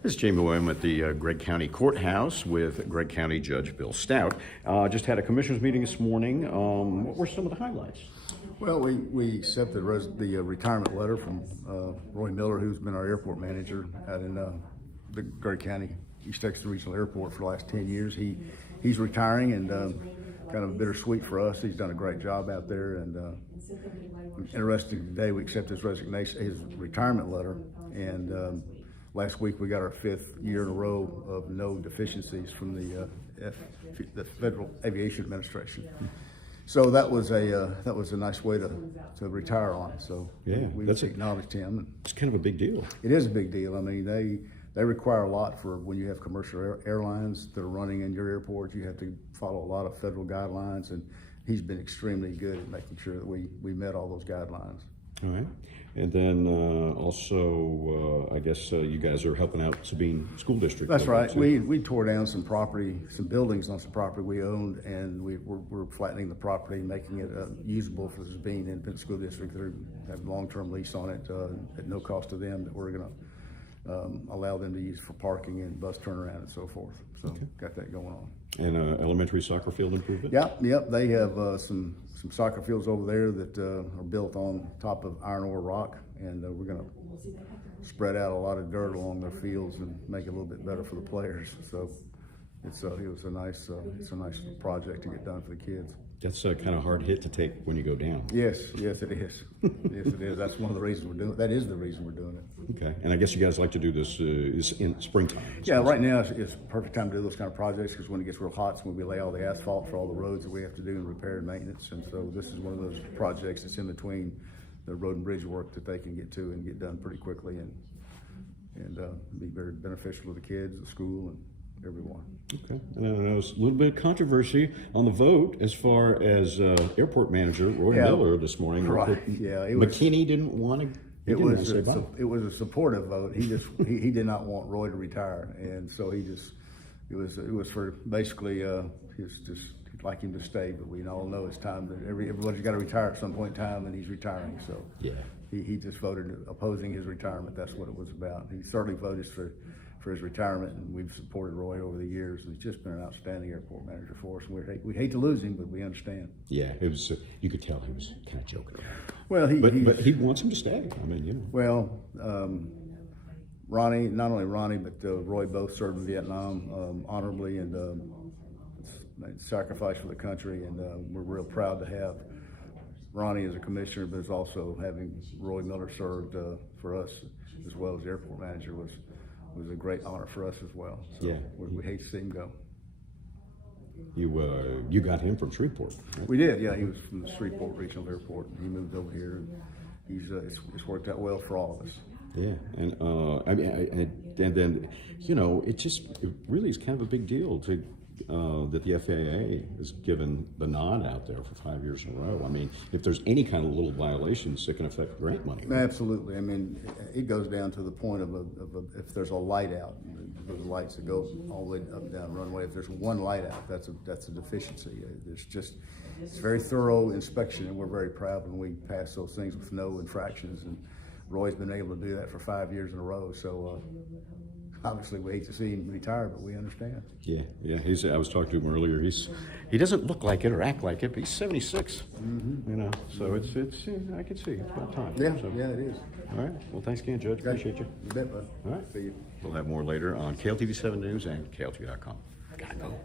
This is Jamie William at the Gregg County Courthouse with Gregg County Judge Bill Stoudt. Just had a commissioners meeting this morning. What were some of the highlights? Well, we accepted the retirement letter from Roy Miller, who's been our airport manager out in the Gregg County East Texas Regional Airport for the last 10 years. He's retiring, and kind of bittersweet for us. He's done a great job out there, and interesting today we accepted his resignation, his retirement letter, and last week we got our 5th year in a row of no deficiencies from the Federal Aviation Administration. So that was a nice way to retire on. So yeah, we acknowledged him. It's kind of a big deal. It is a big deal. I mean, they require a lot for when you have commercial airlines that are running in your airport. You have to follow a lot of federal guidelines, and he's been extremely good at making sure that we met all those guidelines. All right. And then also, I guess you guys are helping out Sabine School District. That's right. We tore down some property, some buildings on some property we owned, and we're flattening the property, making it usable for Sabine Independent School District. They have a long-term lease on it at no cost to them that we're going to allow them to use for parking and bus turnaround and so forth. So got that going on. And elementary soccer field improvement? Yep. They have some soccer fields over there that are built on top of iron ore rock, and we're going to spread out a lot of dirt along their fields and make it a little bit better for the players. So it was a nice project to get done for the kids. That's a kind of hard hit to take when you go down. Yes, it is. Yes, it is. That's one of the reasons we're doing it. That is the reason we're doing it. Okay, and I guess you guys like to do this is in springtime. Yeah, right now it's perfect time to do those kind of projects, because when it gets real hot, it's when we lay all the asphalt for all the roads that we have to do in repair and maintenance. And so this is one of those projects that's in between the road and bridge work that they can get to and get done pretty quickly, and be very beneficial to the kids, the school, and everyone. Okay, and I know it's a little bit of controversy on the vote as far as airport manager Roy Miller this morning. Right. Yeah, McKinney didn't want to. It was a supportive vote. He did not want Roy to retire, and so it was for basically he'd like him to stay, but we all know it's time that everybody's got to retire at some point in time, and he's retiring. So yeah, he just voted opposing his retirement. That's what it was about. He certainly voted for his retirement, and we've supported Roy over the years. He's just been an outstanding airport manager for us. We hate to lose him, but we understand. Yeah, it was. You could tell he was kind of joking around. Well, but he wants him to stay. I mean, you know. Well, Ronnie, not only Ronnie, but Roy both served in Vietnam honorably and made sacrifice for the country, and we're real proud to have Ronnie as a commissioner, but it's also having Roy Miller served for us as well as airport manager was a great honor for us as well. So yeah, we hate to see him go. You got him from Shreveport, right? We did, yeah. He was from the Shreveport Regional Airport, and he moved over here, and it's worked out well for all of us. Yeah, and I mean, and then it really is kind of a big deal to that the FAA has given the nod out there for 5 years in a row. I mean, if there's any kind of little violations, it can affect grant money. Right? Absolutely. I mean, it goes down to the point of if there's a light out, those lights that go all the way up and down the runway. If there's one light out, that's a deficiency. It's very thorough inspection, and we're very proud when we pass those things with no infractions. And Roy's been able to do that for 5 years in a row. So. Obviously, we hate to see him retire, but we understand. Yeah. I was talking to him earlier. He doesn't look like it or act like it, but he's 76. Mm-hmm. So it's I can see it's about time. Yeah, so, yeah, it is. All right. Well, thanks again, Judge. Appreciate you. You bet, bud. All right. See you. We'll have more later on KLTV 7 News and KLTV.com. Gotta go.